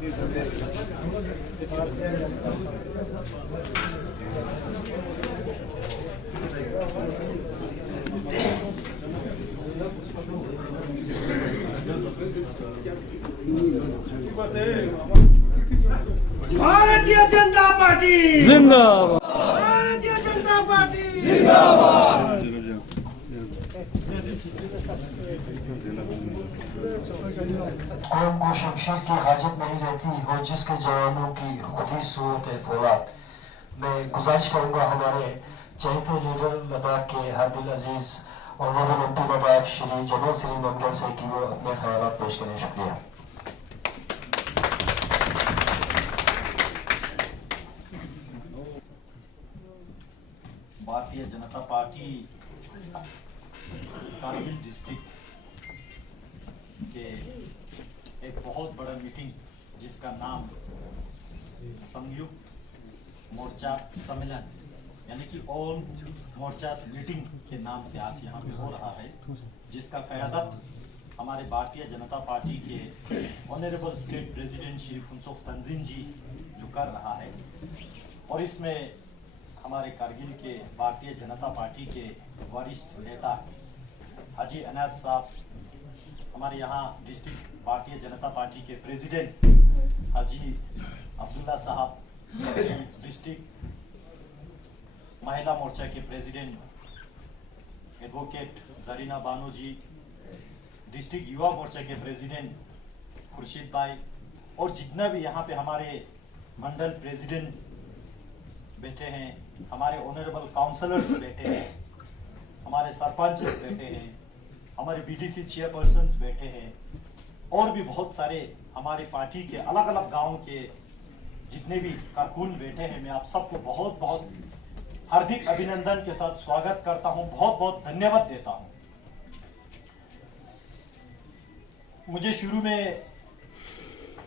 भारतीय जनता पार्टी जिंदाबाद, भारतीय जनता पार्टी जिंदाबाद। कौम को शमशीर की हाजत नहीं रहती हो जिसके जवानों की खुद ही सूरत फौलाद। मैं गुजारिश करूंगा हमारे चहेते लीडर लद्दाख के हरदिल अजीज और एमपी लद्दाख श्री जमील सलीम अफजल से कि वो अपने ख्यालात पेश करें। शुक्रिया। भारतीय जनता पार्टी कारगिल डिस्ट्रिक्ट के एक बहुत बड़ा मीटिंग जिसका नाम संयुक्त मोर्चा सम्मेलन यानी कि ऑल मोर्चा मीटिंग के नाम से आज यहाँ पे हो रहा है, जिसका क़यादत हमारे भारतीय जनता पार्टी के honourable state president Shri Phunsuk Tanzin ji जो कर रहा है। और इसमें हमारे कारगिल के भारतीय जनता पार्टी के वरिष्ठ नेता हाजी अनायत साहब, हमारे यहाँ डिस्ट्रिक्ट भारतीय जनता पार्टी के प्रेसिडेंट हाजी अब्दुल्ला साहब, डिस्ट्रिक्ट महिला मोर्चा के प्रेसिडेंट एडवोकेट जरीना बानो जी, डिस्ट्रिक्ट युवा मोर्चा के प्रेसिडेंट खुर्शीद भाई, और जितना भी यहाँ पे हमारे मंडल प्रेसिडेंट बैठे हैं, हमारे ऑनरेबल काउंसलर्स बैठे हैं, हमारे सरपंच बैठे हैं, हमारे बीडीसी चेयरपर्सन्स बैठे हैं, और भी बहुत सारे हमारे पार्टी के अलग अलग गांव के जितने भी कारकुन बैठे हैं, मैं आप सबको बहुत बहुत हार्दिक अभिनंदन के साथ स्वागत करता हूं, बहुत बहुत धन्यवाद देता हूं। मुझे शुरू में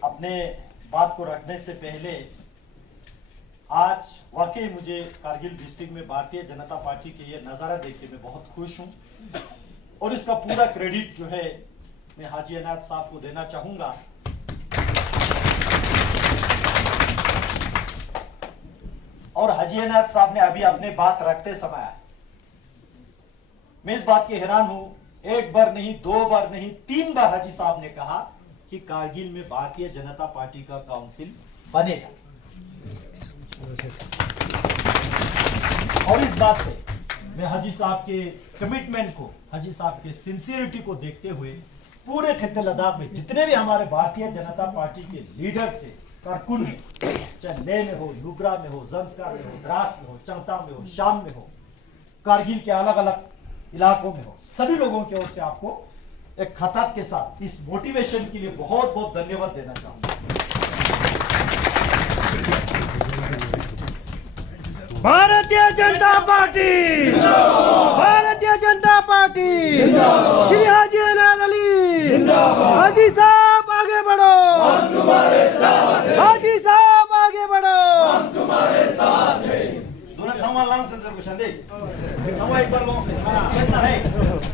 अपने बात को रखने से पहले आज वाकई मुझे कारगिल डिस्ट्रिक्ट में भारतीय जनता पार्टी के ये नजारा देख के मैं बहुत खुश हूं, और इसका पूरा क्रेडिट जो है मैं हाजी अनायत साहब को देना चाहूंगा। और हाजी अनायत साहब ने अभी अपने बात रखते समय मैं इस बात के हैरान हूं, एक बार नहीं, दो बार नहीं, 3 बार हाजी साहब ने कहा कि कारगिल में भारतीय जनता पार्टी का काउंसिल बनेगा। और इस बात पे मैं हाजी साहब के कमिटमेंट को, हाजी साहब के सिंसियरिटी को देखते हुए पूरे खित्ते लद्दाख में जितने भी हमारे भारतीय जनता पार्टी के लीडर से कारकुन है, चाहे लेह में हो, नुब्रा में हो, जंस्कार में हो, द्रास में हो, चंगता में हो, शाम में हो, कारगिल के अलग अलग इलाकों में हो, सभी लोगों की ओर से आपको एक खताब के साथ इस मोटिवेशन के लिए बहुत बहुत धन्यवाद देना चाहूंगा। भारतीय जनता पार्टी भारतीय जनता पार्टी श्री हाजी अनायत अली हाजी साहब आगे बढ़ो, हम तुम्हारे साथ हैं। हाजी साहब आगे बढ़ो, हम तुम्हारे साथ हैं। दोनों संवाद लांग से जरूर कुछ दे संवाद एक बार लांग से चलना है।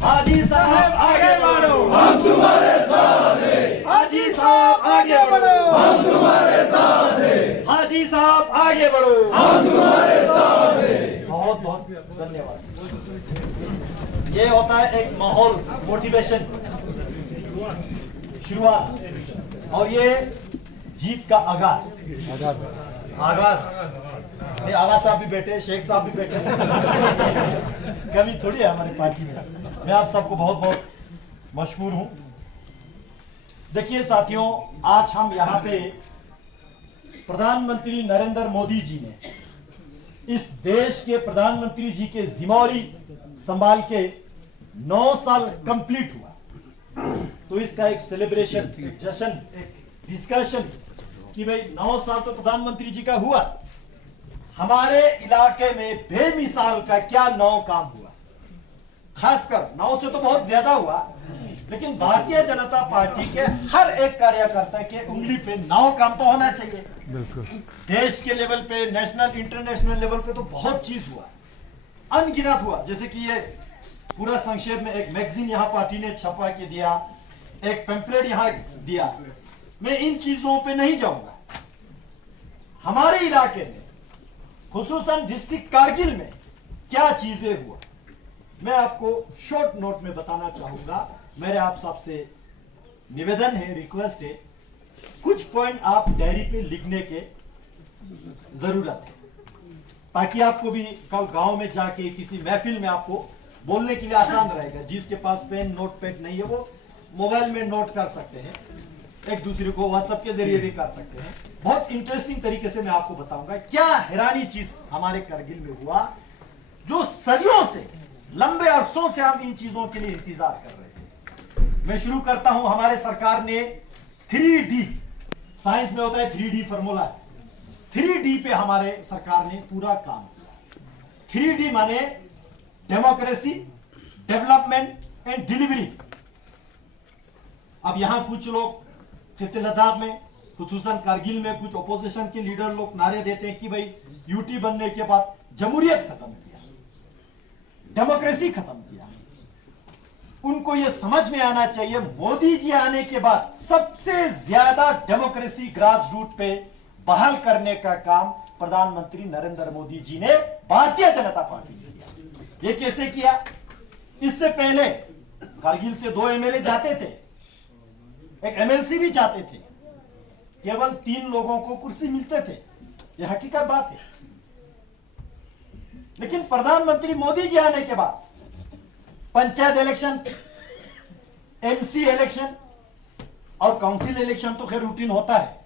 हाजी साहब आगे बढ़ो, हम तुम्हारे साथ हैं। हाजी साहब आगे बढ़ो, हम तुम्हारे साथ हैं। हाजी साहब आगे बढ़ो, हम तुम्हारे साथ हैं। बहुत बहुत धन्यवाद। ये होता है एक माहौल, मोटिवेशन, शुरुआत, और ये जीत का आगाज। ये आगा साहब भी बैठे, शेख साहब भी बैठे, कमी थोड़ी है हमारी पार्टी में। मैं आप सबको बहुत बहुत मशहूर हूं। देखिए साथियों, आज हम यहाँ पे प्रधानमंत्री नरेंद्र मोदी जी ने इस देश के प्रधानमंत्री जी के जिम्मेवारी संभाल के 9 साल कंप्लीट हुआ, तो इसका एक सेलिब्रेशन, एक जश्न, एक डिस्कशन कि भाई 9 साल तो प्रधानमंत्री जी का हुआ, हमारे इलाके में बेमिसाल का क्या 9 काम हुआ। खासकर 9 से तो बहुत ज्यादा हुआ, लेकिन भारतीय जनता पार्टी के हर एक कार्यकर्ता के उंगली पे 9 काम तो होना चाहिए। देश के लेवल पे, नेशनल इंटरनेशनल लेवल पे तो बहुत चीज हुआ, अनगिनत हुआ। जैसे कि ये पूरा संक्षेप में एक मैगजीन यहाँ पार्टी ने छपा के दिया, एक पेम्पलेट यहाँ दिया, मैं इन चीजों पे नहीं जाऊंगा। हमारे इलाके में खुसूसन डिस्ट्रिक्ट कारगिल में क्या चीजें हुआ मैं आपको शॉर्ट नोट में बताना चाहूंगा। मेरे आप सबसे निवेदन है, रिक्वेस्ट है, कुछ पॉइंट आप डायरी पे लिखने के जरूरत है, ताकि आपको भी कल गांव में जाके किसी महफिल में आपको बोलने के लिए आसान रहेगा। जिसके पास पेन नोट पैड नहीं है वो मोबाइल में नोट कर सकते हैं, एक दूसरे को व्हाट्सएप के जरिए भी कर सकते हैं। बहुत इंटरेस्टिंग तरीके से मैं आपको बताऊंगा क्या हैरानी चीज हमारे करगिल में हुआ, जो सदियों से, लंबे अरसों से हम इन चीजों के लिए इंतजार कर रहे थे। मैं शुरू करता हूं, हमारे सरकार ने 3D, साइंस में होता है 3D फॉर्मूला, 3D पे हमारे सरकार ने पूरा काम किया। 3D माने डेमोक्रेसी, डेवलपमेंट एंड डिलीवरी। अब यहां कुछ लोग खिते लद्दाख में, खुसूसन कारगिल में, कुछ ओपोजिशन के लीडर लोग नारे देते हैं कि भाई यूटी बनने के बाद जमहूरियत खत्म किया, डेमोक्रेसी खत्म किया। उनको यह समझ में आना चाहिए, मोदी जी आने के बाद सबसे ज्यादा डेमोक्रेसी ग्रास रूट पे बहाल करने का काम प्रधानमंत्री नरेंद्र मोदी जी ने भारतीय जनता पार्टी ने किया। ये कैसे किया? इससे पहले कारगिल से 2 एमएलए जाते थे, एक एमएलसी भी जाते थे, केवल 3 लोगों को कुर्सी मिलते थे, यह हकीकत बात है। लेकिन प्रधानमंत्री मोदी जी आने के बाद पंचायत इलेक्शन, एमसी इलेक्शन और काउंसिल इलेक्शन तो खैर रूटीन होता है,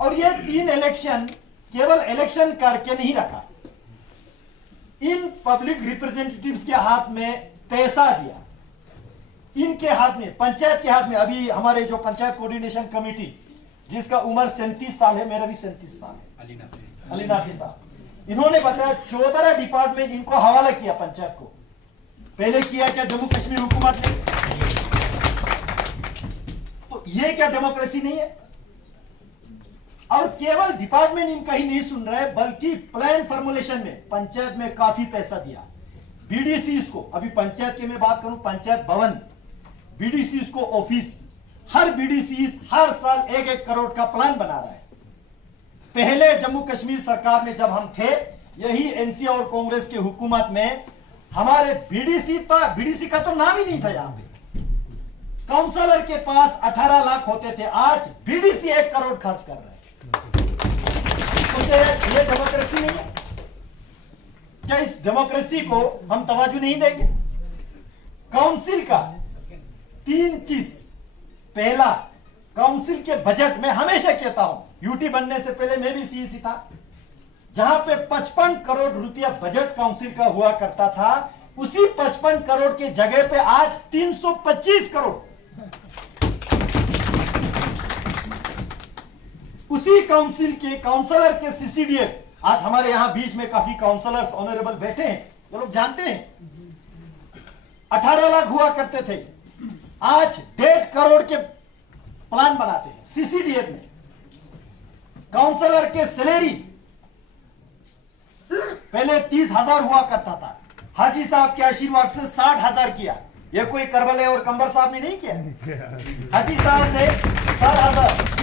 और ये 3 इलेक्शन केवल इलेक्शन करके नहीं रखा, इन पब्लिक रिप्रेजेंटेटिव्स के हाथ में पैसा दिया, इनके हाथ में, पंचायत के हाथ में। अभी हमारे जो पंचायत कोऑर्डिनेशन कमेटी, जिसका उम्र 37 साल है, मेरा भी 37 साल है, अली नाफी साहब, इन्होंने बताया 14 डिपार्टमेंट इनको हवाला किया पंचायत को। पहले किया क्या जम्मू कश्मीर हुकूमत ने? तो ये क्या डेमोक्रेसी नहीं है? और केवल डिपार्टमेंट इनका ही नहीं सुन रहे, बल्कि प्लान फॉर्मुलेशन में पंचायत में काफी पैसा दिया। बीडीसी को, अभी पंचायत की मैं बात करूं, पंचायत भवन, बीडीसी को ऑफिस, हर बीडीसी हर साल 1-1 करोड़ का प्लान बना रहा है। पहले जम्मू कश्मीर सरकार में जब हम थे, यही एनसी और कांग्रेस के हुकूमत में, हमारे बीडीसी का तो नाम ही नहीं था। यहां पे काउंसलर के पास 18 लाख होते थे, आज बीडीसी 1 करोड़ खर्च कर रहे हैं। तो ये डेमोक्रेसी नहीं है क्या? इस डेमोक्रेसी को हम तवज्जो नहीं देंगे? काउंसिल का 3 चीज, पहला, काउंसिल के बजट में हमेशा कहता हूं, यूटी बनने से पहले मैं भी सीईसी था, जहां पे 55 करोड़ रुपया बजट काउंसिल का हुआ करता था, उसी 55 करोड़ की जगह पे आज 325 करोड़ उसी काउंसिल के काउंसलर के सीसीडीएफ। आज हमारे यहां बीच में काफी काउंसलर्स ऑनरेबल बैठे हैं, ये लोग जानते हैं, 18 लाख हुआ करते थे, आज 1.5 करोड़ के प्लान बनाते हैं सीसीडीएफ में। काउंसलर के सैलरी पहले 30,000 हुआ करता था, हाजी साहब के आशीर्वाद से 60,000 किया। ये कोई करबले और कंबर साहब ने नहीं किया, हाजी साहब ने 60,000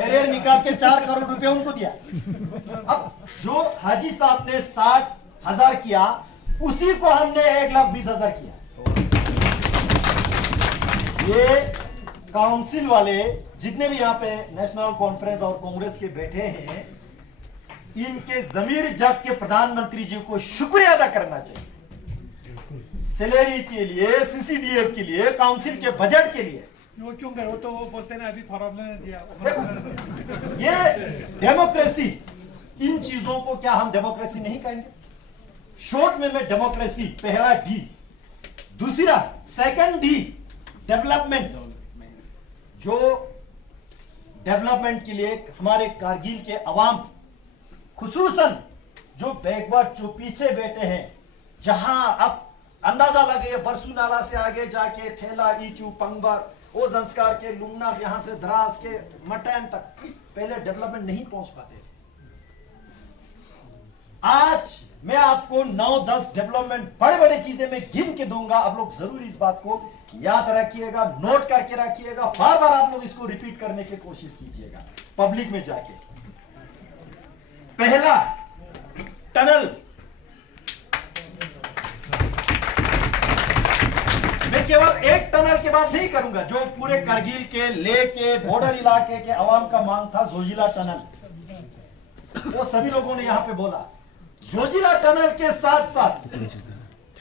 एरियर निकाल के 4 करोड़ रुपए उनको दिया। अब जो हाजी साहब ने 60,000 किया, उसी को हमने 1,20,000 किया। ये काउंसिल वाले जितने भी यहाँ पे नेशनल कॉन्फ्रेंस और कांग्रेस के बैठे हैं, इनके जमीर जग के प्रधानमंत्री जी को शुक्रिया अदा करना चाहिए, सैलरी के लिए, सीसीडीएफ के लिए, काउंसिल के बजट के लिए। वो क्यों करे? वो तो वो बोलते ना अभी फॉर्म ने दिया। ये डेमोक्रेसी, इन चीजों को क्या हम डेमोक्रेसी नहीं कहेंगे? शॉर्ट में मैं डेमोक्रेसी, पहला डी, दूसरा सेकंड डी डेवलपमेंट। जो डेवलपमेंट के लिए हमारे कारगिल के अवाम, खुसूसन जो बैकवर्ड, जो पीछे बैठे हैं, जहां अब अंदाजा लगे बरसू नाला से आगे जाके थेला, ईचू, पंगबर, वो संस्कार के लुमना, यहां से द्रास के मटैन तक पहले डेवलपमेंट नहीं पहुंच पाते। आज मैं आपको 9-10 डेवलपमेंट बड़े बड़े चीजें मैं गिन के दूंगा। आप लोग जरूर इस बात को याद रखिएगा, नोट करके रखिएगा, बार बार आप लोग इसको रिपीट करने की कोशिश कीजिएगा पब्लिक में जाके। पहला, टनल। मैं केवल एक टनल की बात नहीं करूंगा, जो पूरे करगिल के लेके बॉर्डर इलाके के अवाम का मांग था, जोजिला टनल। वो सभी लोगों ने यहां पे बोला। जोजिला टनल के साथ साथ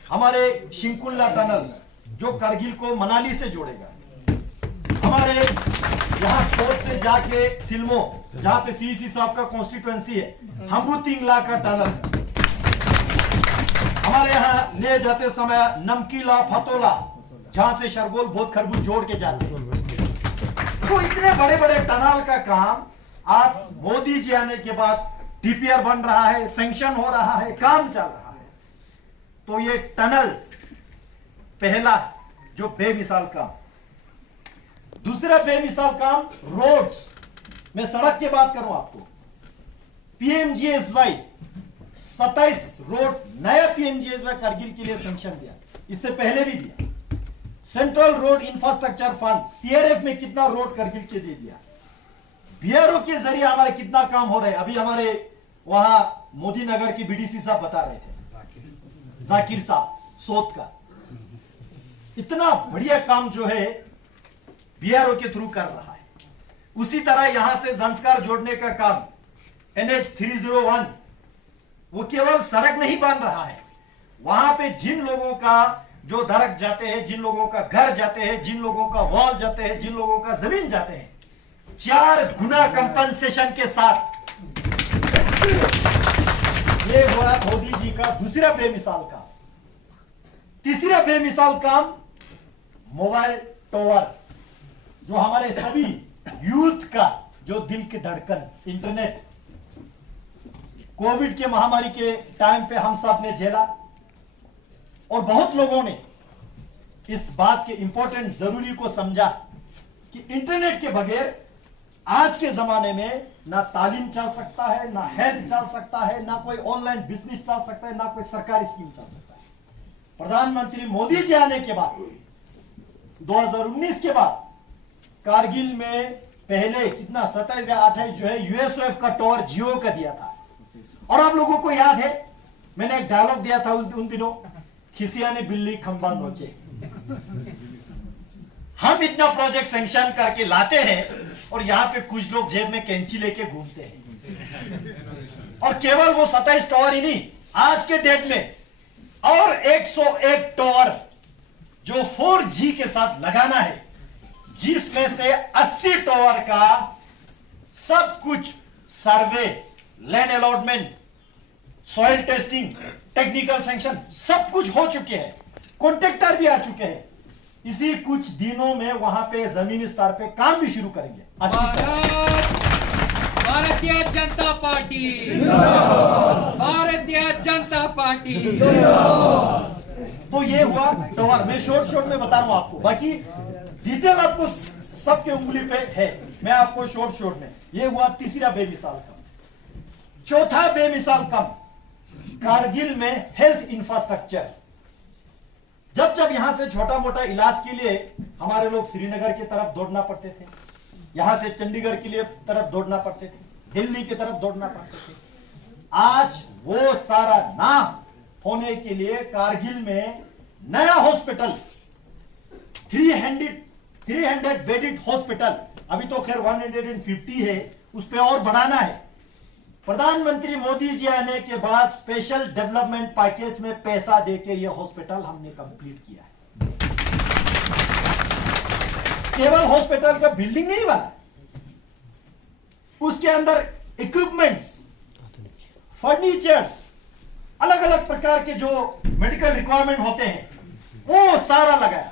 हमारे शिंकुल्ला टनल जो करगिल को मनाली से जोड़ेगा, हमारे यहां सोच से जाके सिल्मो जहां पे सीसी साहब का कॉन्स्टिट्यूएंसी है, हम्बुतिंगला का टनल, हमारे यहां ले जाते समय नमकीला फतोला जहां से शरगोल बोध खरबूज जोड़ के जाते हैं। तो इतने बड़े बड़े टनल का काम आप मोदी जी आने के बाद डीपीआर बन रहा है, सैंक्शन हो रहा है, काम चल रहा है। तो ये टनल्स पहला जो बेमिसाल काम। दूसरा बेमिसाल काम रोड्स। मैं सड़क की बात करूं आपको, पीएमजीएसवाई 27 रोड नया पीएमजीएसवाई करगिल के लिए सैंक्शन दिया, इससे पहले भी दिया। Central road infrastructure fund CRF में कितना रोड करगिल के दे दिया। बीआरओ के जरिए हमारे कितना काम हो रहा है। अभी हमारे वहां मोदी नगर के बीडीसी साहब बता रहे थे, जाकिर साहब सोत का इतना बढ़िया काम जो है बीआरओ के थ्रू कर रहा है। उसी तरह यहां से जंस्कार जोड़ने का काम NH 301 वो केवल सड़क नहीं बन रहा है, वहां पे जिन लोगों का जो दरक जाते हैं, जिन लोगों का घर जाते हैं, जिन लोगों का वॉल जाते हैं, जिन लोगों का जमीन जाते हैं, 4 गुना कंपनसेशन के साथ ये हुआ मोदी जी का दूसरा बेमिसाल काम। तीसरा बेमिसाल काम मोबाइल टावर, जो हमारे सभी यूथ का जो दिल के धड़कन, इंटरनेट कोविड के महामारी के टाइम पे हम सब ने झेला और बहुत लोगों ने इस बात के इंपॉर्टेंस जरूरी को समझा कि इंटरनेट के बगैर आज के जमाने में ना तालीम चल सकता है, ना हेल्थ चल सकता है, ना कोई ऑनलाइन बिजनेस चल सकता है, ना कोई सरकारी स्कीम चल सकता है। प्रधानमंत्री मोदी जी आने के बाद 2019 के बाद कारगिल में पहले कितना 27 या 28 जो है यूएसओएफ का टावर जियो का दिया था। और आप लोगों को याद है मैंने एक डायलॉग दिया था उन दिनों, खिसिया ने बिल्ली खंबा नोचे। हम इतना प्रोजेक्ट सैंक्शन करके लाते हैं और यहां पे कुछ लोग जेब में कैंची लेके घूमते हैं। और केवल वो 27 टावर ही नहीं, आज के डेट में और 101 टावर जो 4G के साथ लगाना है, जिसमें से 80 टावर का सब कुछ survey, land allotment, soil testing, technical sanction सब कुछ हो चुके हैं, कॉन्ट्रैक्टर भी आ चुके हैं। इसी कुछ दिनों में वहां पे जमीनी स्तर पे काम भी शुरू करेंगे। भारतीय जनता पार्टी, भारतीय जनता पार्टी। तो ये हुआ सवाल। मैं शॉर्ट में बता रहा हूं आपको, बाकी डिटेल आपको सबके उंगली पे है। मैं आपको शॉर्ट में, ये हुआ तीसरा बेमिसाल काम। चौथा बेमिसाल काम कारगिल में हेल्थ इंफ्रास्ट्रक्चर। जब यहां से छोटा मोटा इलाज के लिए हमारे लोग श्रीनगर की तरफ दौड़ना पड़ते थे, यहां से चंडीगढ़ के लिए तरफ दौड़ना पड़ते थे, दिल्ली की तरफ दौड़ना पड़ते थे, आज वो सारा ना होने के लिए कारगिल में नया हॉस्पिटल 300 बेडेड हॉस्पिटल, अभी तो खैर 150 है, उस पर और बढ़ाना है। प्रधानमंत्री मोदी जी आने के बाद स्पेशल डेवलपमेंट पैकेज में पैसा देके ये हॉस्पिटल हमने कंप्लीट किया है। केवल हॉस्पिटल का बिल्डिंग नहीं बना, उसके अंदर इक्विपमेंट्स, फर्नीचर्स, अलग अलग प्रकार के जो मेडिकल रिक्वायरमेंट होते हैं वो सारा लगाया।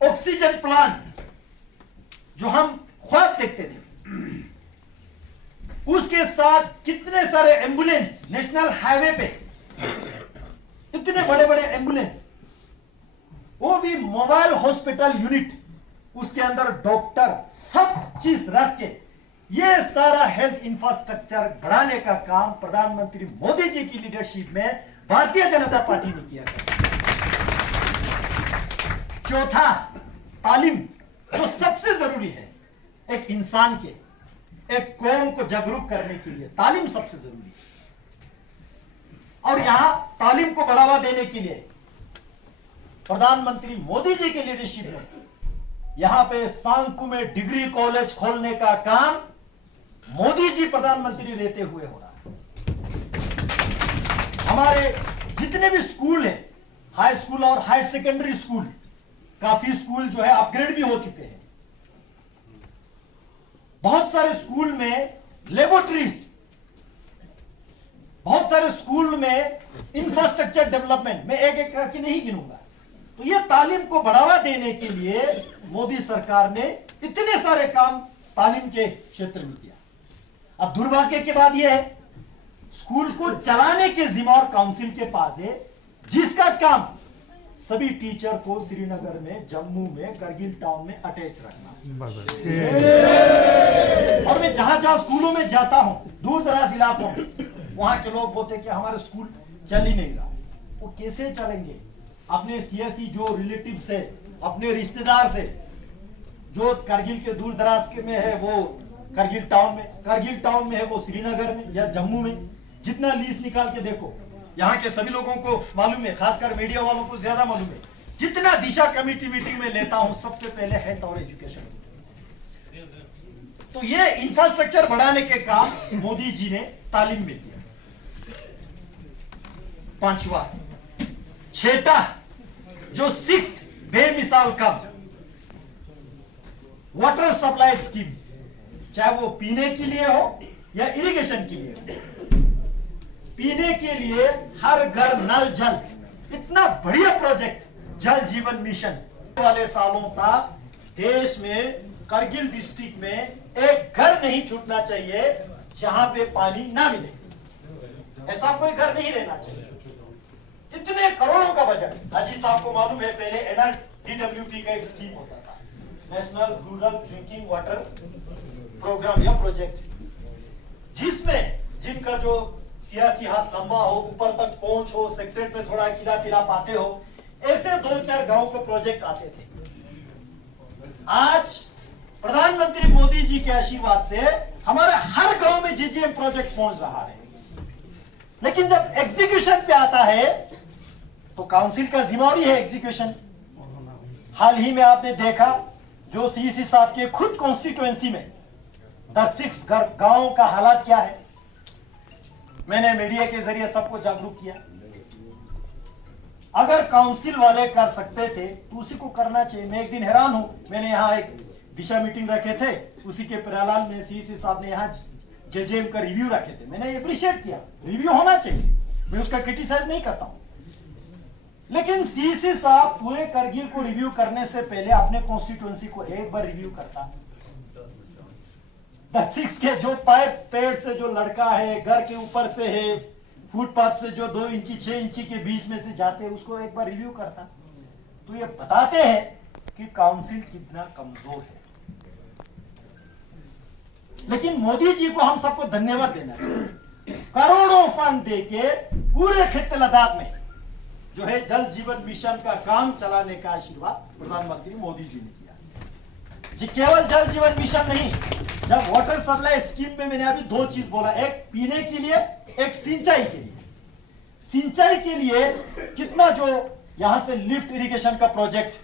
ऑक्सीजन प्लांट जो हम ख्वाब देखते थे, उसके साथ कितने सारे एम्बुलेंस, नेशनल हाईवे पे इतने बड़े बड़े एम्बुलेंस, वो भी मोबाइल हॉस्पिटल यूनिट, उसके अंदर डॉक्टर सब चीज रख के ये सारा हेल्थ इंफ्रास्ट्रक्चर बढ़ाने का काम प्रधानमंत्री मोदी जी की लीडरशिप में भारतीय जनता पार्टी ने किया है। चौथा, तालीम, जो सबसे जरूरी है एक इंसान के, एक कौम को जागरूक करने के लिए तालीम सबसे जरूरी है। और यहां तालीम को बढ़ावा देने के लिए प्रधानमंत्री मोदी जी की लीडरशिप में यहां पे सांकू में डिग्री कॉलेज खोलने का काम मोदी जी प्रधानमंत्री रहते हुए हो रहा है। हमारे जितने भी स्कूल हैं, हाई स्कूल और हायर सेकेंडरी स्कूल, काफी स्कूल जो है अपग्रेड भी हो चुके हैं। बहुत सारे स्कूल में लेबोरेटरीज, बहुत सारे स्कूल में इंफ्रास्ट्रक्चर डेवलपमेंट, मैं एक एक करके नहीं गिनूंगा। तो ये तालीम को बढ़ावा देने के लिए मोदी सरकार ने इतने सारे काम तालीम के क्षेत्र में किया। अब दुर्भाग्य की बात यह है, स्कूल को चलाने के जिम्मेदार काउंसिल के पास है, जिसका काम सभी टीचर को श्रीनगर में, जम्मू में, करगिल टाउन में अटैच रखना। और मैं जहां जहां स्कूलों में जाता हूं, दूर दराज इलाकों में, वहां के लोग बोलते कि हमारे स्कूल चल ही नहीं रहा। वो कैसे चलेंगे? अपने सियासी जो रिलेटिव से, अपने रिश्तेदार से, जो करगिल के दूर दराज के में है वो करगिल टाउन में है वो श्रीनगर में या जम्मू में, जितना लीज निकाल के देखो, यहाँ के सभी लोगों को मालूम है, खासकर मीडिया वालों को ज्यादा मालूम है, जितना दिशा कमेटी मीटिंग में लेता हूं सबसे पहले हेल्थ और एजुकेशन। तो ये इंफ्रास्ट्रक्चर बढ़ाने के काम मोदी जी ने तालीम में किया। पांचवा, छठा, जो सिक्स्थ बेमिसाल काम, वाटर सप्लाई स्कीम, चाहे वो पीने के लिए हो या इरिगेशन के लिए हो। पीने के लिए हर घर नल जल, इतना बढ़िया प्रोजेक्ट जल जीवन मिशन वाले सालों का देश में करगिल डिस्ट्रिक्ट में एक घर नहीं छूटना चाहिए जहां पे पानी ना मिले। ऐसा कोई घर नहीं रहना चाहिए। इतने करोड़ों का बजट, हाजी साहब को मालूम है, पहले NRDWP का एक स्कीम होता था, national rural drinking water programme या प्रोजेक्ट, जिसमें जिनका जो सियासी हाथ लंबा हो, ऊपर तक पहुंच हो, सेक्रेटरीट में थोड़ा खिला पिला पाते हो, ऐसे 2-4 गांव के प्रोजेक्ट आते थे। आज प्रधानमंत्री मोदी जी के आशीर्वाद से हमारे हर गांव में JJM प्रोजेक्ट पहुंच रहा है। लेकिन जब एग्जीक्यूशन पे आता है तो काउंसिल का जिम्मेवारी है एग्जीक्यूशन। हाल ही में आपने देखा जो CEC साहब के खुद कॉन्स्टिट्यूएंसी में 10 गांवों का हालात क्या है, मैंने मीडिया के जरिए सबको जागरूक किया। अगर काउंसिल वाले कर सकते थे तो उसी को करना चाहिए। मैं एक दिन हैरान हूं, मैंने यहाँ एक दिशा मीटिंग रखे थे, उसी के पैरेलल में CEC साहब ने यहाँ JJM का रिव्यू रखे थे। मैंने अप्रिशिएट किया, रिव्यू होना चाहिए, मैं उसका क्रिटिसाइज नहीं करता हूं। लेकिन CEC साहब पूरे करगिल को रिव्यू करने से पहले अपने कॉन्स्टिट्यूएंसी को एक बार रिव्यू करता। 10 के जो पाइप पेड़ से जो लड़का है, घर के ऊपर से है, फुटपाथ पे जो 2 इंची 6 इंची के बीच में से जाते हैं, उसको एक बार रिव्यू करता। तो ये बताते हैं कि काउंसिल कितना कमजोर है। लेकिन मोदी जी को हम सबको धन्यवाद देना चाहिए। करोड़ों फंड देके पूरे खित्ते लद्दाख में जो है जल जीवन मिशन का काम चलाने का आशीर्वाद प्रधानमंत्री मोदी जी ने किया। जी केवल जल जीवन मिशन नहीं, जब वाटर सप्लाई स्कीम में मैंने अभी 2 चीज बोला, एक पीने के लिए, एक सिंचाई के लिए। सिंचाई के लिए कितना जो यहां से लिफ्ट इरिगेशन का प्रोजेक्ट,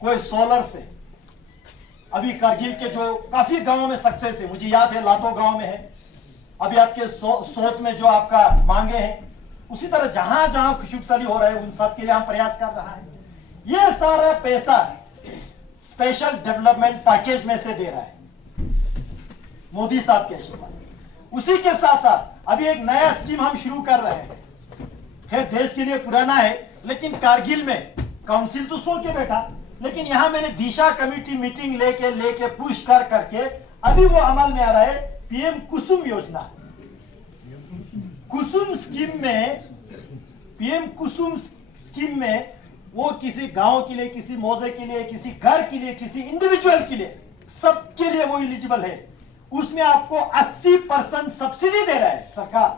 कोई सोलर से, अभी करगिल के जो काफी गांवों में सक्सेस है, मुझे याद है लातो गांव में है, अभी आपके सोत में जो आपका मांगे हैं, उसी तरह जहां जहां खुशबसाली हो रहा है उन सब के लिए हम प्रयास कर रहा है। ये सारा पैसा स्पेशल डेवलपमेंट पैकेज में से दे रहा है मोदी साहब के आशीर्वाद से। उसी के साथ साथ अभी एक नया स्कीम हम शुरू कर रहे हैं, खैर देश के लिए पुराना है, लेकिन कारगिल में काउंसिल तो सो के बैठा, लेकिन यहां मैंने दिशा कमेटी मीटिंग लेके पुश करके अभी वो अमल में आ रहा है, PM कुसुम योजना। कुसुम स्कीम में, PM कुसुम स्कीम में वो किसी गांव के लिए, किसी मौजे के लिए, किसी घर के लिए, किसी इंडिविजुअल के लिए, सबके लिए वो एलिजिबल है। उसमें आपको 80% सब्सिडी दे रहा है सरकार।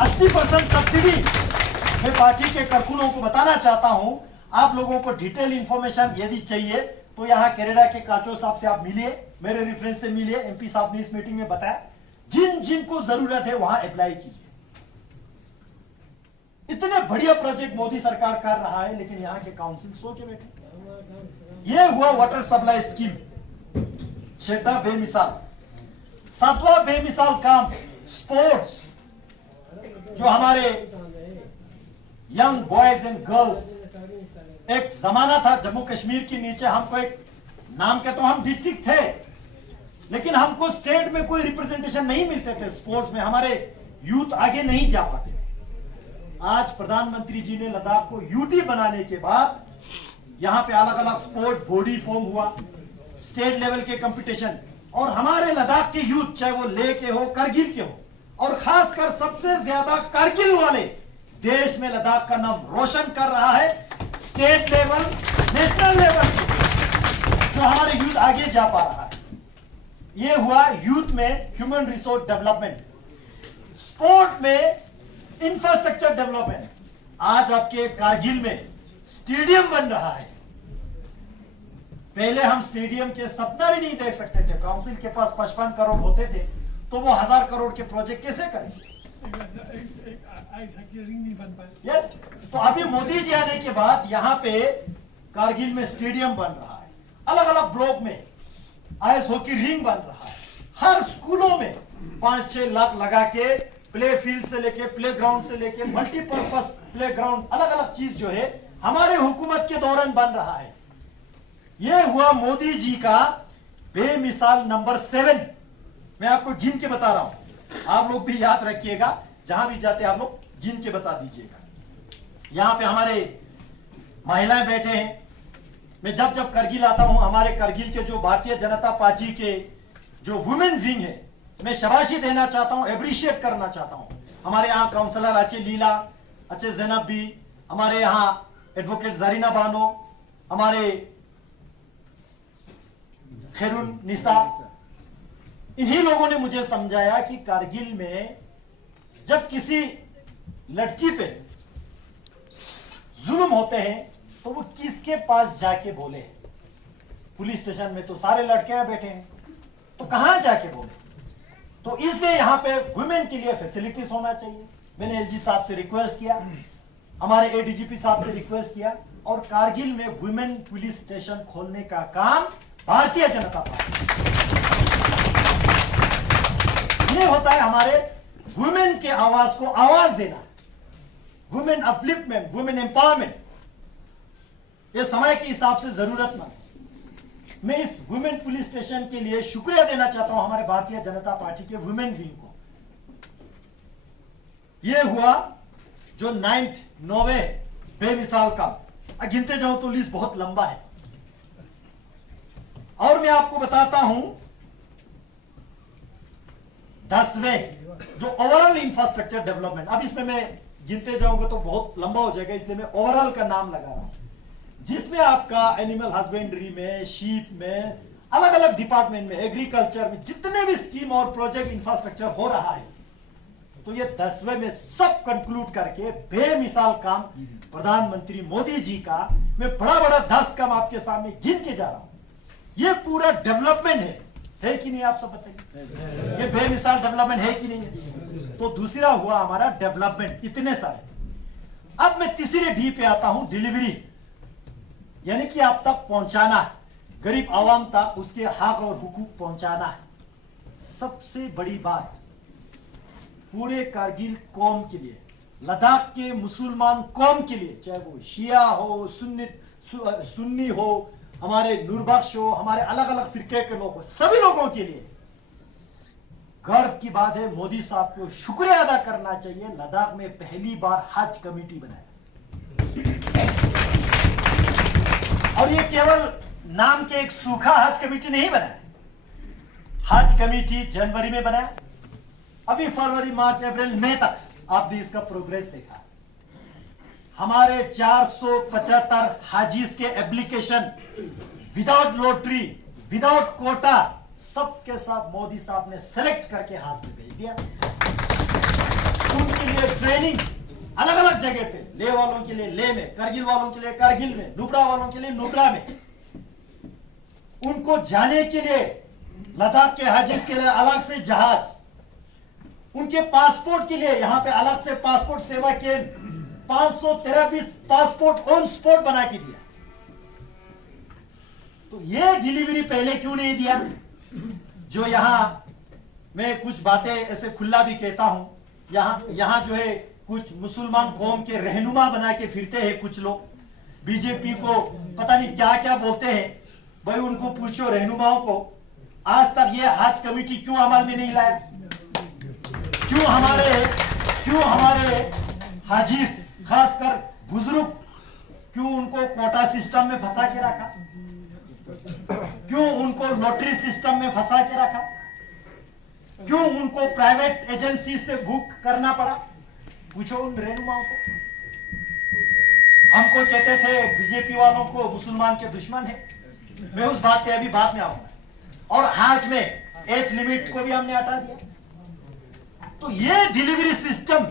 80% सब्सिडी। मैं पार्टी के कारकुनों को बताना चाहता हूं, आप लोगों को डिटेल इंफॉर्मेशन यदि चाहिए तो यहां कनाडा के काचो साहब से आप मिलिए, मेरे रेफरेंस से मिलिए। एमपी साहब ने इस मीटिंग में बताया, जिन जिनको जरूरत है वहां अप्लाई कीजिए। इतने बढ़िया प्रोजेक्ट मोदी सरकार कर रहा है, लेकिन यहां के काउंसिल सो के बैठे। यह हुआ वाटर सप्लाई स्कीम, 6वां बेमिसाल। 7वां बेमिसाल काम स्पोर्ट्स, जो हमारे यंग बॉयज एंड गर्ल्स, एक जमाना था जम्मू कश्मीर के नीचे हमको एक नाम के तो हम डिस्ट्रिक्ट थे, लेकिन हमको स्टेट में कोई रिप्रेजेंटेशन नहीं मिलते थे स्पोर्ट्स में, हमारे यूथ आगे नहीं जा पाते। आज प्रधानमंत्री जी ने लद्दाख को यूटी बनाने के बाद यहां पे अलग अलग स्पोर्ट बॉडी फॉर्म हुआ, स्टेट लेवल के कंपटीशन, और हमारे लद्दाख के यूथ, चाहे वो लेह के हो, करगिल के हो, और खासकर सबसे ज्यादा करगिल वाले देश में लद्दाख का नाम रोशन कर रहा है। स्टेट लेवल, नेशनल लेवल, जो हमारे यूथ आगे जा पा रहा है। यह हुआ यूथ में ह्यूमन रिसोर्स डेवलपमेंट। स्पोर्ट में इंफ्रास्ट्रक्चर डेवलपमेंट। आज आपके कारगिल में स्टेडियम बन रहा है। पहले हम स्टेडियम के सपना भी नहीं देख सकते थे। काउंसिल के पास 55 करोड़ होते थे, तो वो 1000 करोड़ के प्रोजेक्ट कैसे करेंगे? नहीं बन पाए। यस, तो अभी मोदी जी आने के बाद यहां पे कारगिल में स्टेडियम बन रहा है, अलग अलग ब्लॉक में आइस हॉकी रिंग बन रहा है, हर स्कूलों में 5-6 लाख लगा के प्ले फील्ड से लेके, प्ले ग्राउंड से लेके, मल्टीपर्पज प्ले ग्राउंड, अलग अलग चीज जो है हमारे हुकूमत के दौरान बन रहा है। यह हुआ मोदी जी का बेमिसाल नंबर 7। मैं आपको गिन के बता रहा हूं, आप लोग भी याद रखिएगा, जहां भी जाते आप लोग गिन के बता दीजिएगा। यहां पे हमारे महिलाएं बैठे हैं। मैं जब जब करगिल आता हूं, हमारे करगिल के जो भारतीय जनता पार्टी के जो वुमेन विंग है, मैं शाबाशी देना चाहता हूं, एप्रिशिएट करना चाहता हूं। हमारे यहाँ काउंसलर अच्छे लीला, अच्छे जैनब भी, हमारे यहाँ एडवोकेट जरीना बानो, हमारे खैरुन निसा, इन्हीं लोगों ने मुझे समझाया कि कारगिल में जब किसी लड़की पे जुल्म होते हैं तो वो किसके पास जाके बोले? पुलिस स्टेशन में तो सारे लड़के बैठे हैं, तो कहां जाके बोले? तो इसलिए यहां पे वुमेन के लिए फैसिलिटीज होना चाहिए। मैंने एलजी साहब से रिक्वेस्ट किया, हमारे एडीजीपी साहब से रिक्वेस्ट किया, और कारगिल में वुमेन पुलिस स्टेशन खोलने का काम भारतीय जनता पार्टी। ये होता है हमारे वुमेन के आवाज को आवाज देना, वुमेन अपलिफ्टमेंट, वुमेन एम्पावरमेंट। ये समय के हिसाब से जरूरतमंद है। मैं इस वुमेन पुलिस स्टेशन के लिए शुक्रिया देना चाहता हूं हमारे भारतीय जनता पार्टी के वुमेन विंग को। यह हुआ जो 9वें बेमिसाल का, गिनते जाऊं तो लिस्ट बहुत लंबा है। और मैं आपको बताता हूं 10वें जो ओवरऑल इंफ्रास्ट्रक्चर डेवलपमेंट। अब इसमें मैं गिनते जाऊंगा तो बहुत लंबा हो जाएगा, इसलिए मैं ओवरऑल का नाम लगा रहा हूं, जिसमें आपका एनिमल हस्बेंड्री में, शीप में, अलग अलग डिपार्टमेंट में, एग्रीकल्चर में जितने भी स्कीम और प्रोजेक्ट इंफ्रास्ट्रक्चर हो रहा है, तो ये 10वें में सब कंक्लूड करके बेमिसाल काम प्रधानमंत्री मोदी जी का, मैं बड़ा बड़ा 10 काम आपके सामने गिन के जा रहा हूं। ये पूरा डेवलपमेंट है कि नहीं? आप सब बताइए, ये बेमिसाल डेवलपमेंट है कि नहीं है? तो दूसरा हुआ हमारा डेवलपमेंट, इतने सारे। अब मैं तीसरे डी पे आता हूं, डिलीवरी, यानी कि आप तक पहुंचाना है, गरीब आवाम तक उसके हक और हुकूक पहुंचाना है। सबसे बड़ी बात पूरे कारगिल कौम के लिए, लद्दाख के मुसलमान कौम के लिए, चाहे वो शिया हो, सुन्नी हो, हमारे नूरबख्श हो, हमारे अलग अलग फिरके के लोग हो, सभी लोगों के लिए गर्व की बात है। मोदी साहब को शुक्रिया अदा करना चाहिए, लद्दाख में पहली बार हज कमेटी बनाया। और ये केवल नाम के एक सूखा हज कमेटी नहीं बनाया, हज कमेटी जनवरी में बनाया, अभी फरवरी, मार्च, अप्रैल, मई तक आपने इसका प्रोग्रेस देखा। हमारे 475 हाजीज के application without lottery, without quota, सबके सब मोदी साहब ने सेलेक्ट करके हाथ में भेज दिया। उनके लिए ट्रेनिंग अलग अलग जगह पे, ले वालों के लिए ले में, करगिल वालों के लिए करगिल में, नुब्रा वालों के लिए नुब्रा में। उनको जाने के लिए लद्दाख के हाजिज के लिए अलग से जहाज, उनके पासपोर्ट के लिए यहां पे अलग से पासपोर्ट सेवा केंद्र, 523 पासपोर्ट ऑन स्पॉट बना के दिया। तो ये डिलीवरी पहले क्यों नहीं दिया? जो यहां मैं कुछ बातें ऐसे खुला भी कहता हूं, यहां जो है कुछ मुसलमान कौम के रहनुमा बना के फिरते हैं कुछ लोग, बीजेपी को पता नहीं क्या क्या बोलते हैं। भाई उनको पूछो रहनुमाओं को, आज तक ये हज कमेटी क्यों अमल में नहीं लाया? क्यों हमारे हाजीज खासकर बुजुर्ग क्यों उनको कोटा सिस्टम में फंसा के रखा? क्यों उनको लॉटरी सिस्टम में फंसा के रखा? क्यों उनको प्राइवेट एजेंसी से बुक करना पड़ा? पूछो उन रहनुमाओं को। हमको कहते थे बीजेपी वालों को मुसलमान के दुश्मन है, मैं उस बात पे अभी बाद में आऊंगा। और आज में एज लिमिट को भी हमने हटा दिया। तो ये डिलीवरी सिस्टम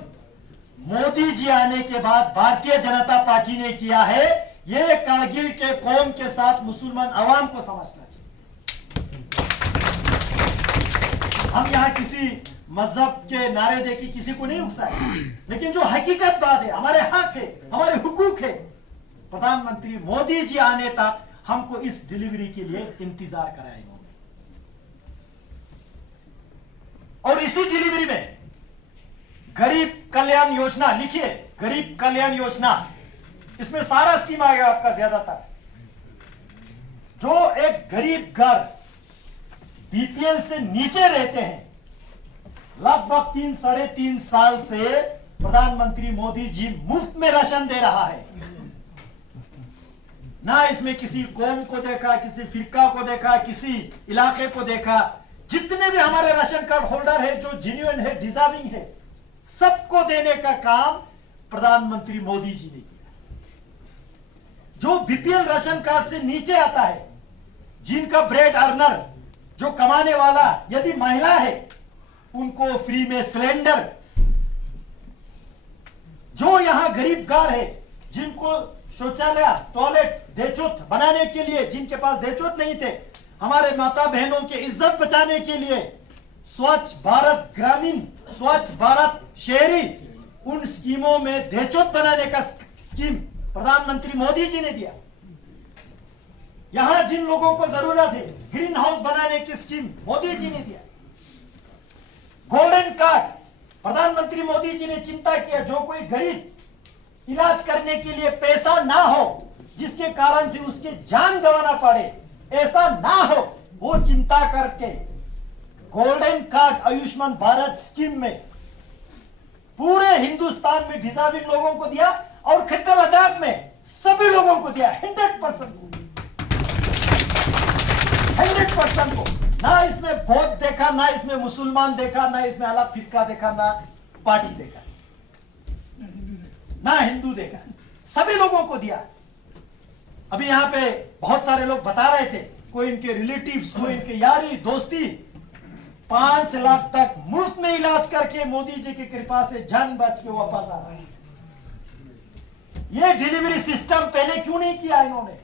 मोदी जी आने के बाद भारतीय जनता पार्टी ने किया है। ये कारगिल के कौम के साथ मुसलमान अवाम को समझना चाहिए। हम यहां किसी मजहब के नारे देके किसी को नहीं उकसाए, लेकिन जो हकीकत बात है, हमारे हक है, हमारे हुकूक है, प्रधानमंत्री मोदी जी आने तक हमको इस डिलीवरी के लिए इंतजार कराया इन्होंने। और इसी डिलीवरी में गरीब कल्याण योजना लिखिए, गरीब कल्याण योजना, इसमें सारा स्कीम आएगा आपका ज्यादातर। जो एक गरीब घर बीपीएल से नीचे रहते हैं, लगभग 3-3.5 साल से प्रधानमंत्री मोदी जी मुफ्त में राशन दे रहा है। ना इसमें किसी कौम को देखा, किसी फिरका को देखा, किसी इलाके को देखा। जितने भी हमारे राशन कार्ड होल्डर है, जो जेन्युइन है, डिजर्विंग है, सबको देने का काम प्रधानमंत्री मोदी जी ने किया। जो बीपीएल राशन कार्ड से नीचे आता है, जिनका ब्रेड अर्नर, जो कमाने वाला यदि महिला है, उनको फ्री में सिलेंडर। जो यहां गरीब घर है, जिनको शौचालय, टॉयलेट, देचोत बनाने के लिए, जिनके पास देचोत नहीं थे, हमारे माता बहनों की इज्जत बचाने के लिए स्वच्छ भारत ग्रामीण, स्वच्छ भारत शहरी, उन स्कीमों में देचोत बनाने का स्कीम प्रधानमंत्री मोदी जी ने दिया। यहां जिन लोगों को जरूरत है, ग्रीन हाउस बनाने की स्कीम मोदी जी ने दिया। गोल्डन कार्ड प्रधानमंत्री मोदी जी ने चिंता किया। जो कोई गरीब इलाज करने के लिए पैसा ना हो, जिसके कारण से उसके जान गंवाना पड़े, ऐसा ना हो, वो चिंता करके golden card Ayushman Bharat scheme में पूरे हिंदुस्तान में डिजर्विंग लोगों को दिया और खित्ते लद्दाख में सभी लोगों को दिया। 100% को, 100% को। ना इसमें बौद्ध देखा, ना इसमें मुसलमान देखा, ना इसमें अलग फिरका देखा, ना पार्टी देखा, ना हिंदू देखा, सभी लोगों को दिया। अभी यहां पे बहुत सारे लोग बता रहे थे, कोई इनके रिलेटिव्स, कोई इनके यारी दोस्ती, 5 लाख तक मुफ्त में इलाज करके मोदी जी की कृपा से जान बच के वापस आ रहे हैं। ये डिलीवरी सिस्टम पहले क्यों नहीं किया इन्होंने?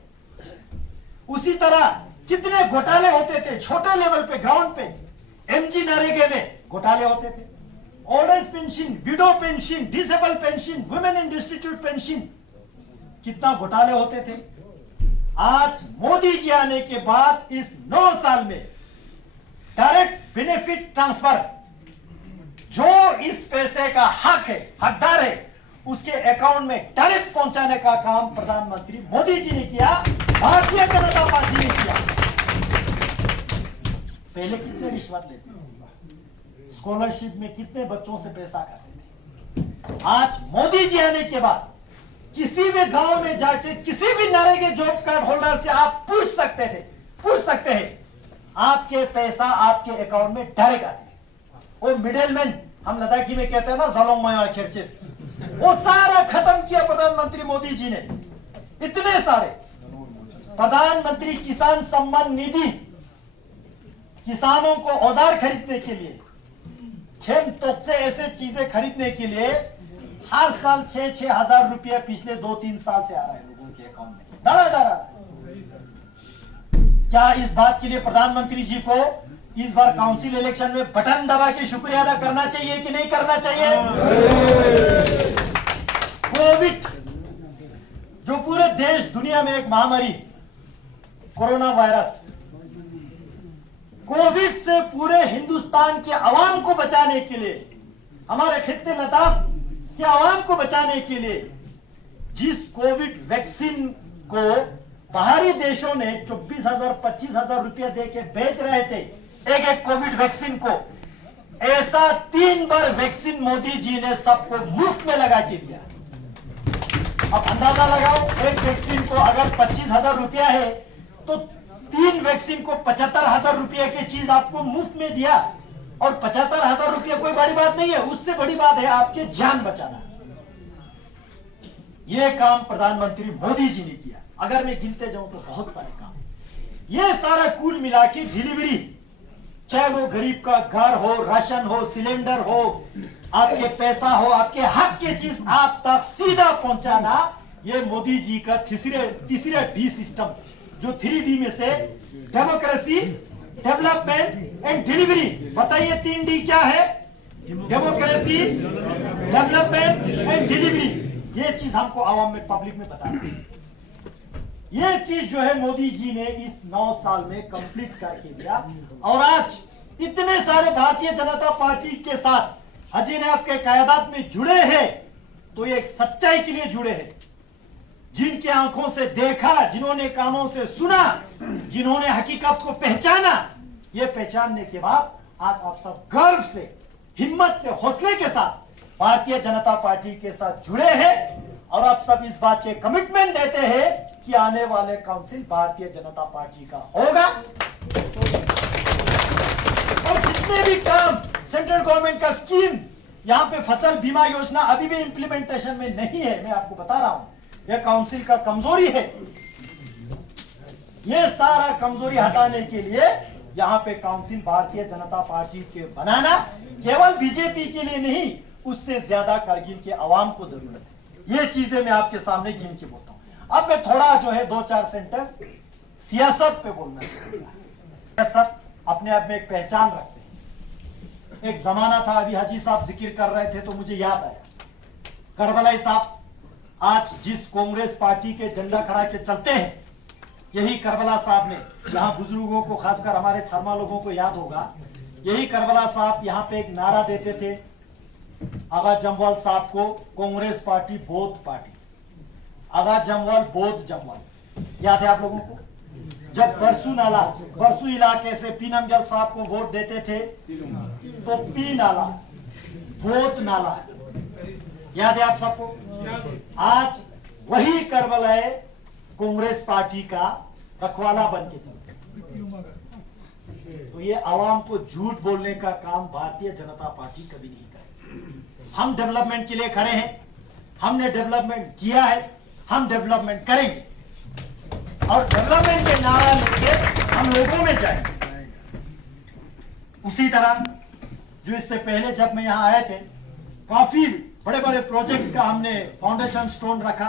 उसी तरह कितने घोटाले होते थे छोटे लेवल पे, ग्राउंड पे। एमजी नरेगा में घोटाले होते थे, old age pension, window pension, disable pension, women in distribute pension, कितना घोटाले होते थे। आज मोदी जी आने के बाद इस 9 साल में डायरेक्ट बेनिफिट ट्रांसफर, जो इस पैसे का हक है, हकदार है, उसके अकाउंट में डायरेक्ट पहुंचाने का काम प्रधानमंत्री मोदी जी ने किया, भारतीय जनता पार्टी ने किया। पहले कितने रिश्वत लेते थे, स्कॉलरशिप में कितने बच्चों से पैसा खाते थे। आज मोदी जी आने के बाद किसी भी गांव में जाके किसी भी नरेगा जॉब कार्ड होल्डर से आप पूछ सकते हैं, आपके पैसा आपके अकाउंट में डायरेक्ट आते हैं। वो मिडिलमैन, हम लद्दाखी में कहते हैं ना, जलोम माया खर्चेस, वो सारा खत्म किया प्रधानमंत्री मोदी जी ने। इतने सारे प्रधानमंत्री किसान सम्मान निधि किसानों को औजार खरीदने के लिए, खेम तोप से ऐसे चीजें खरीदने के लिए हर साल 6-6 हजार रुपया पिछले 2-3 साल से आ रहा है लोगों के अकाउंट में, धड़ाधड़। क्या इस बात के लिए प्रधानमंत्री जी को इस बार काउंसिल इलेक्शन में बटन दबा के शुक्रिया अदा करना चाहिए कि नहीं करना चाहिए? कोविड जो पूरे देश दुनिया में एक महामारी, कोरोना वायरस, कोविड से पूरे हिंदुस्तान के आवाम को बचाने के लिए, हमारे खित्ते लद्दाख के आवाम को बचाने के लिए जिस कोविड वैक्सीन को बाहरी देशों ने 24,000-25,000 रुपया देके बेच रहे थे एक कोविड वैक्सीन को, ऐसा 3 बार वैक्सीन मोदी जी ने सबको मुफ्त में लगा के दिया। अब अंदाजा लगाओ, एक वैक्सीन को अगर 25,000 रुपया है तो 3 वैक्सीन को 75,000 रुपया की चीज आपको मुफ्त में दिया। और 75,000 रुपया कोई बड़ी बात नहीं है, उससे बड़ी बात है आपके जान बचाना। यह काम प्रधानमंत्री मोदी जी ने किया। अगर मैं गिनते जाऊं तो बहुत सारे काम, ये सारा कुल मिला के डिलीवरी, चाहे वो गरीब का घर हो, राशन हो, सिलेंडर हो, आपके पैसा हो, आपके हक की चीज आप तक सीधा पहुंचाना, ये मोदी जी का तीसरा डी सिस्टम, जो 3D में से डेमोक्रेसी, डेवलपमेंट एंड डिलीवरी। बताइए 3D क्या है? Democracy, development and delivery. ये चीज हमको आवाम में, पब्लिक में बताना है। ये चीज जो है मोदी जी ने इस 9 साल में कंप्लीट करके दिया। और आज इतने सारे भारतीय जनता पार्टी के साथ हजीनात के क़यादत में जुड़े हैं, तो ये एक सच्चाई के लिए जुड़े हैं। जिनकी आंखों से देखा, जिन्होंने कानों से सुना, जिन्होंने हकीकत को पहचाना, ये पहचानने के बाद आज आप सब गर्व से, हिम्मत से, हौसले के साथ भारतीय जनता पार्टी के साथ जुड़े हैं। और आप सब इस बात के कमिटमेंट देते हैं कि आने वाले काउंसिल भारतीय जनता पार्टी का होगा। और जितने भी काम सेंट्रल गवर्नमेंट का स्कीम, यहां पे फसल बीमा योजना अभी भी इंप्लीमेंटेशन में नहीं है, मैं आपको बता रहा हूं, यह काउंसिल का कमजोरी है। यह सारा कमजोरी हटाने के लिए यहां पे काउंसिल भारतीय जनता पार्टी के बनाना केवल बीजेपी के लिए नहीं, उससे ज्यादा करगिल के आवाम को जरूरत है। ये चीजें मैं आपके सामने गिन के बोलता हूं। अब मैं थोड़ा जो है 2-4 सेंटेंस सियासत पे बोलना चाहूंगा। सियासत अपने आप में एक पहचान रखते हैं। एक जमाना था, अभी हाजी साहब जिक्र कर रहे थे तो मुझे याद आया, करबलाई साहब आज जिस कांग्रेस पार्टी के झंडा खड़ा के चलते हैं, यही करबला साहब ने, यहाँ बुजुर्गों को, खासकर हमारे शर्मा लोगों को याद होगा, यही करबला साहब यहाँ पे एक नारा देते थे, आगा जमवाल साहब को, कांग्रेस पार्टी बौद्ध पार्टी, आगा जमवाल बौद्ध जमवाल, याद है आप लोगों को? जब बरसू इलाके से पी नमजल साहब को वोट देते थे तो पी नाला, बौद्ध नाला, याद है आप सबको? आज वही करबलाई कांग्रेस पार्टी का रखवाला बन के चलते। तो ये आवाम को झूठ बोलने का काम भारतीय जनता पार्टी कभी नहीं करेगी। हम डेवलपमेंट के लिए खड़े हैं, हमने डेवलपमेंट किया है, हम डेवलपमेंट करेंगे और डेवलपमेंट के नारा लेके हम लोगों में जाएंगे। उसी तरह जो इससे पहले जब मैं यहां आए थे, काफी बड़े बड़े प्रोजेक्ट्स का हमने फाउंडेशन स्टोन रखा,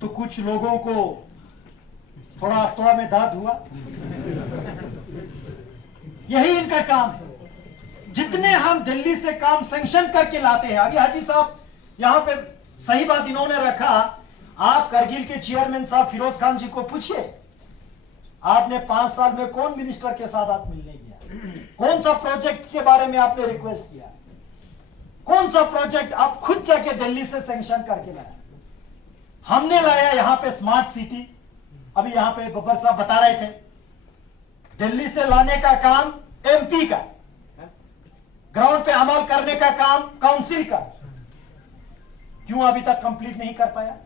तो कुछ लोगों को थोड़ा में दर्द हुआ। यही इनका काम है। जितने हम दिल्ली से काम सैंक्शन करके लाते हैं, अभी हाजी साहब यहां पे सही बात इन्होंने रखा, आप करगिल के चेयरमैन साहब फिरोज खान जी को पूछिए, आपने 5 साल में कौन मिनिस्टर के साथ आप मिलने गया? कौन सा प्रोजेक्ट के बारे में आपने रिक्वेस्ट किया? कौन सा प्रोजेक्ट आप खुद जाके दिल्ली से सैंक्शन करके लाया? हमने लाया यहां पे स्मार्ट सिटी, अभी यहां पे बब्बर साहब बता रहे थे, दिल्ली से लाने का काम एमपी का, ग्राउंड पे अमल करने का काम काउंसिल का। क्यों अभी तक कंप्लीट नहीं कर पाया?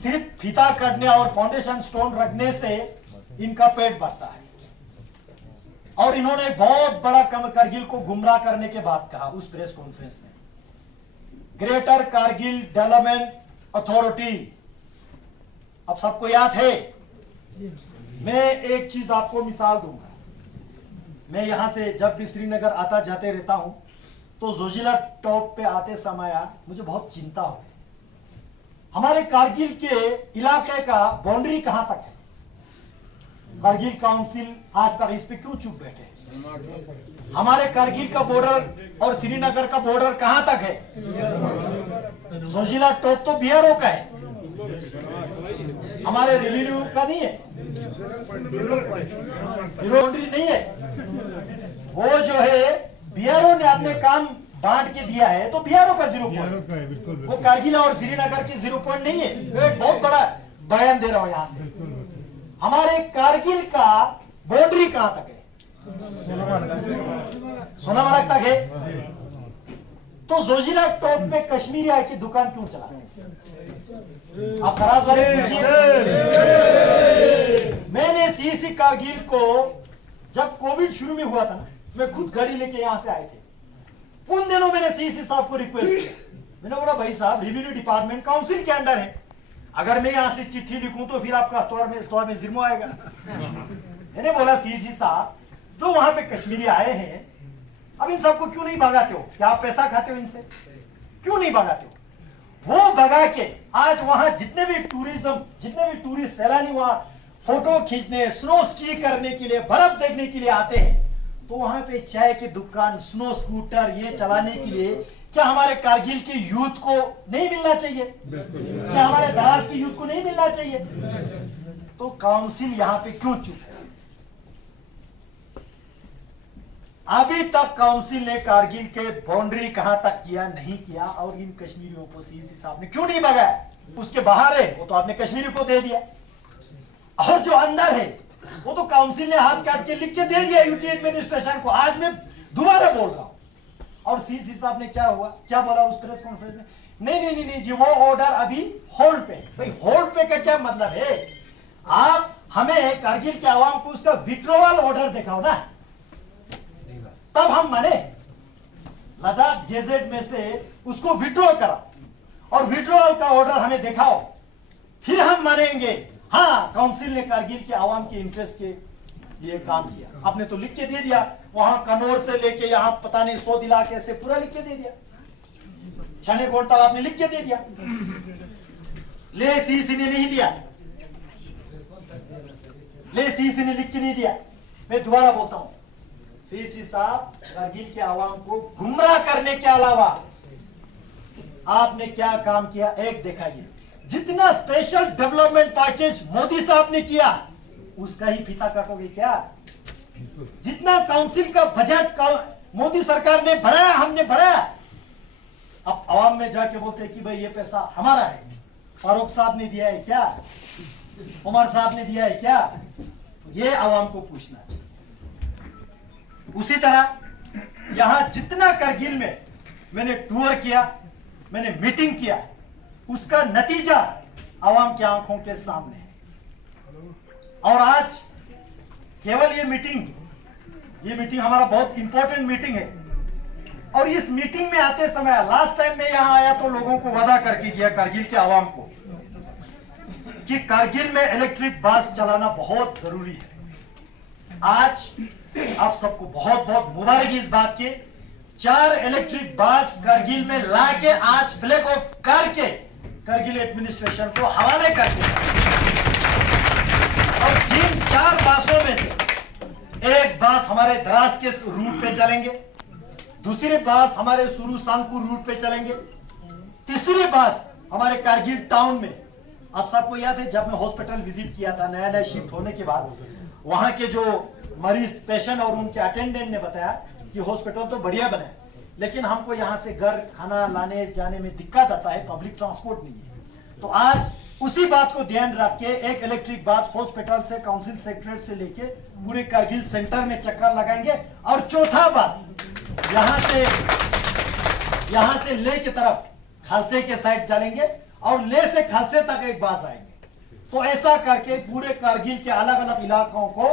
सिर्फ फीता कटने और फाउंडेशन स्टोन रखने से इनका पेट भरता है। और इन्होंने बहुत बड़ा करगिल को गुमराह करने के बाद कहा उस प्रेस कॉन्फ्रेंस में, ग्रेटर कारगिल डेवलपमेंट अथॉरिटी, अब सबको याद है मैं एक चीज आपको मिसाल दूंगा। मैं यहां से जब भी श्रीनगर आता जाते रहता हूं तो जोजिला टॉप पे आते समय मुझे बहुत चिंता हो गई। हमारे कारगिल के इलाके का बाउंड्री कहां तक है? कारगिल काउंसिल आज तक इस पे क्यों चुप बैठे? हमारे कारगिल का बॉर्डर और श्रीनगर का बॉर्डर कहां तक है? जोजिला टॉप तो बीआरओ का है, हमारे रेवेन्यू का नहीं है, जीरो बाउंड्री नहीं है। वो जो है बीआरओ ने अपने काम बांट के दिया है, तो बीआरओ का 0 पॉइंट, वो कारगिल और श्रीनगर की 0 पॉइंट नहीं है। मैं एक बहुत बड़ा बयान दे रहा हूं यहां से। हमारे कारगिल का बाउंड्री कहां तक है? सोनामर्ग तक है। तो जोजिला टॉप पे कश्मीरी आय की दुकान क्यों चला? आप फराज वाले पूछिए। मैंने सीसी कारगिल को जब कोविड शुरू में हुआ था ना, मैं खुद गाड़ी लेके यहां से आए थे। उन दिनों मैंने सीसी साहब को रिक्वेस्ट किया, मैंने बोला भाई साहब रेवेन्यू डिपार्टमेंट काउंसिल के अंडर है, अगर मैं यहां से चिट्ठी लिखूं तो फिर आपका स्टोर में जिम्मो आएगा। मैंने बोला सीसी साहब जो वहां पे कश्मीरी आए हैं, अब इन सबको क्यों नहीं भगाते हो? क्या आप पैसा खाते हो इनसे? क्यों नहीं भगाते हो? वो भगा के आज वहां जितने भी टूरिस्ट सैलानी वहां फोटो खींचने, स्नो स्की करने के लिए, बर्फ देखने के लिए आते हैं, तो वहां पे चाय की दुकान, स्नो स्कूटर ये चलाने के लिए क्या हमारे कारगिल के यूथ को नहीं मिलना चाहिए? क्या हमारे द्रास के यूथ को नहीं मिलना चाहिए? तो काउंसिल यहां पे क्यों चुप है? अभी तक काउंसिल ने कारगिल के बाउंड्री कहां तक किया, नहीं किया। और इन कश्मीरियों को सीसी साहब ने क्यों नहीं भगाया? उसके बाहर है वो तो आपने कश्मीरी को दे दिया, और जो अंदर है वो तो काउंसिल ने हाथ काट के लिख के दे दिया यूटी एडमिनिस्ट्रेशन को। आज मैं दोबारा बोल रहा हूं। और सीसी साहब ने क्या बोला उस प्रेस कॉन्फ्रेंस में? नहीं जी, वो ऑर्डर अभी होल्ड पे। भाई होल्ड पे का क्या मतलब है? आप हमें कारगिल के आवाम को उसका विड्रॉवल ऑर्डर दिखाओ ना, तब हम माने। लद्दाख गेजेट में से उसको विड्रॉ करा और विड्रॉवल का ऑर्डर हमें दिखाओ, फिर हम मानेंगे हाँ काउंसिल ने कारगिल के आवाम के इंटरेस्ट के लिए काम किया। आपने तो लिख के दे दिया, वहां कनौर से लेके यहां पता नहीं 100 इलाके से पूरा लिख के दे दिया। छने कोटा आपने लिख के दे दिया, ले सीसी ने नहीं दिया, ले सीसी ने लिख के नहीं दिया। मैं दोबारा बोलता हूं, सीसी साहब कारगिल के आवाम को गुमराह करने के अलावा आपने क्या काम किया? एक दिखाइए। जितना स्पेशल डेवलपमेंट पैकेज मोदी साहब ने किया उसका ही फीता काटोगे क्या? जितना काउंसिल का बजट मोदी सरकार ने भराया, हमने भराया, अब आवाम में जाके बोलते हैं कि भाई ये पैसा हमारा है। फारूक साहब ने दिया है क्या? उमर साहब ने दिया है क्या? तो ये आवाम को पूछना चाहिए। उसी तरह यहां जितना कारगिल में मैंने टूर किया, मैंने मीटिंग किया, उसका नतीजा आवाम की आंखों के सामने है। और आज केवल ये मीटिंग हमारा बहुत इंपॉर्टेंट मीटिंग है। और इस मीटिंग में आते समय लास्ट टाइम मैं यहां आया तो लोगों को वादा करके गया कारगिल के आवाम को कि कारगिल में इलेक्ट्रिक बस चलाना बहुत जरूरी है। आज आप सबको बहुत बहुत मुबारक इस बात के। 4 इलेक्ट्रिक बस कारगिल में लाके आज फ्लैग ऑफ करके कारगिल एडमिनिस्ट्रेशन को हवाले करके, और जिन 4 बसों में से एक बस हमारे द्रास के रूट पे चलेंगे, दूसरी बस हमारे सुरू सांगपुर रूट पे चलेंगे, तीसरी बस हमारे कारगिल टाउन में। आप सबको याद है जब मैं हॉस्पिटल विजिट किया था नया शिफ्ट होने के बाद, वहां के जो मरीज पेशेंट और उनके अटेंडेंट ने बताया कि हॉस्पिटल तो बढ़िया बना है, लेकिन हमको यहां से घर खाना लाने जाने में दिक्कत आता है, पब्लिक ट्रांसपोर्ट नहीं है। तो आज उसी बात को ध्यान रख के एक इलेक्ट्रिक बस हॉस्पिटल से काउंसिल सेक्रेटरीट से लेके पूरे कारगिल सेंटर में चक्कर लगाएंगे। और चौथा बस यहां से ले की तरफ खालसे के साइड चलेंगे और ले से खालसे तक एक बस आएंगे। तो ऐसा करके पूरे कारगिल के अलग अलग इलाकों को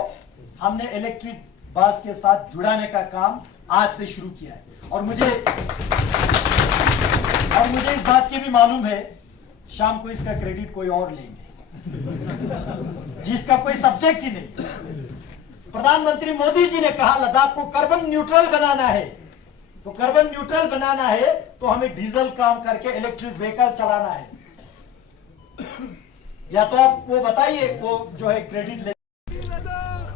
हमने इलेक्ट्रिक बस के साथ जुड़ाने का काम आज से शुरू किया है। और मुझे इस बात की भी मालूम है शाम को इसका क्रेडिट कोई और लेंगे, जिसका कोई सब्जेक्ट ही नहीं। प्रधानमंत्री मोदी जी ने कहा लद्दाख को कार्बन न्यूट्रल बनाना है, तो कार्बन न्यूट्रल बनाना है तो हमें डीजल काम करके इलेक्ट्रिक व्हीकल चलाना है। या तो आप वो बताइए, वो जो है क्रेडिट ले। जिंदाबाद